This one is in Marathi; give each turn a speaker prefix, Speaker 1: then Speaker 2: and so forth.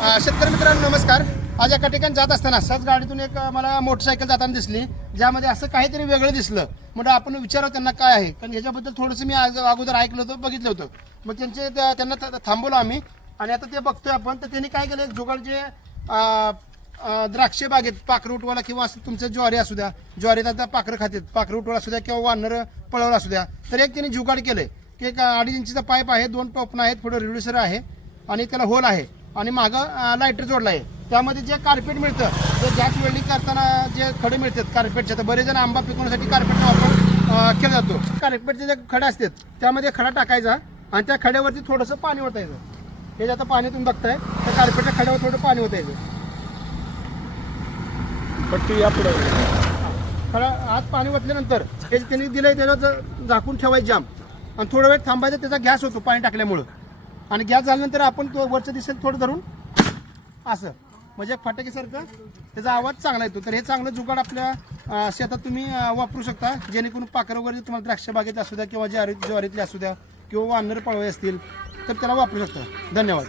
Speaker 1: शेतकरी मित्रांनो नमस्कार. आज एका ठिकाणी जात असताना असाच गाडीतून एक मला मोटरसायकल जाताना दिसली ज्यामध्ये असं काहीतरी वेगळं दिसलं. म्हणजे आपण विचारावं त्यांना काय आहे. कारण ह्याच्याबद्दल थोडंसं मी आज- अगोदर ऐकलं होतं बघितलं होतं. मग त्यांचे त्या- त्यांना थ- थांबवलं आम्ही. आणि आता ते बघतोय आपण. तर त्यांनी काय केलं एक जुगाड जे द्राक्षे बागेत पाखरं उठवायला किंवा असं तुमचं ज्वारी असू द्या. ज्वारीत आता पाखरं खातात. पाखरं उठवायला असू द्या किंवा वानर पळवलं असू द्या. तर एक त्यांनी जुगाड केलं की एक अडीच इंचीचा पाईप आहे दोन टोपणं आहेत पुढे रिड्युसर आहे आणि त्याला होल आहे. आणि मागं लायटर जोडला आहे. त्यामध्ये जे कार्पेट मिळतं जे गॅस वेल्डिंग करताना जे खडे मिळतात कार्पेटचे तर बरेच जण आंबा पिकवण्यासाठी कार्पेटचा वापर केला जातो. कार्पेटचे जे खडे असतात त्यामध्ये खडा टाकायचा आणि त्या खड्यावरती थोडंसं पाणी ओतायचं. हे जे आता पाणी तुम्ही बघताय त्या कार्पेटच्या खड्यावर थोडं पाणी ओतायचं.
Speaker 2: पट्टी यापुढे
Speaker 1: खडा आत पाणी ओतल्यानंतर हे जे त्यांनी दिलंय ज- झाकून ठेवायचं जाम. आणि थोडा वेळ थांबायचं त्याचा गॅस होतो पाणी टाकल्यामुळं. आणि गॅस झाल्यानंतर आपण तो वरचं दिसेल थोडं धरून. असं. म्हणजे फटाकेसारखं त्याचा आवाज चांगला येतो. तर हे चांगलं जुगाड आपल्या शेतात तुम्ही वापरू शकता. जेणेकरून पाखरं वगैरे तुम्हाला द्राक्ष बागेत असू द्या किंवा ज्वारी ज्वारीतले असू द्या किंवा वानर पळवे असतील तर त्याला वापरू शकता. धन्यवाद.